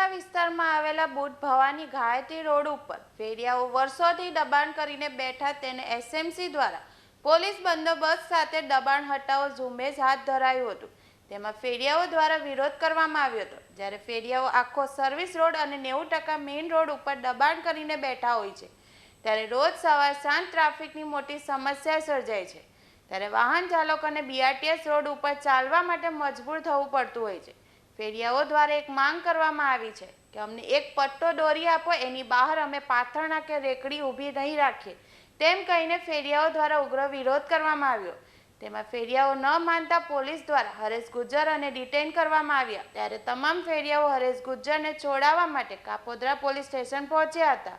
વરાછા વિસ્તારમાં આવેલા boot Bhavani Gayatri road ઉપર ફેરિયાઓ વર્ષોથી દબાણ કરીને બેઠા તેને એસએમસી દ્વારા પોલીસ બંદોબસ્ત સાથે દબાણ હટાવો ઝુંબેશ હાથ ધરાયું હતું। તેમાં ફેરિયાઓ દ્વારા વિરોધ કરવામાં આવ્યો હતો। જ્યારે ફેરિયાઓ આખો સર્વિસ રોડ અને 90% મેઇન રોડ ઉપર દબાણ કરીને બેઠા હોય છે, ત્યારે રોજ સવાર સાંજ ટ્રાફિકની મોટી સમસ્યા સર્જાય છે। ત્યારે વાહન ચાલકોને બીઆરટીએસ રોડ ઉપર ચાલવા માટે મજબૂર થવું પડતું હોય છે। ફેરિયાઓ દ્વારા એક માંગ કરવામાં આવી છે કે અમને એક પટ્ટો દોરી આપો, એની બહાર અમે પાથરણા કે રેકડી ઊભી નહીં રાખીએ, તેમ કહીને ફેરિયાઓ દ્વારા ઉગ્ર વિરોધ કરવામાં આવ્યો। તેમાં ફેરિયાઓ ન માનતા પોલીસ દ્વારા હરેશ ગુર્જરને ડિટેઇન કરવામાં આવ્યા। ત્યારે તમામ ફેરિયાઓ હરેશ ગુર્જરને છોડાવવા માટે કાપોદ્રા પોલીસ સ્ટેશન પહોંચ્યા હતા।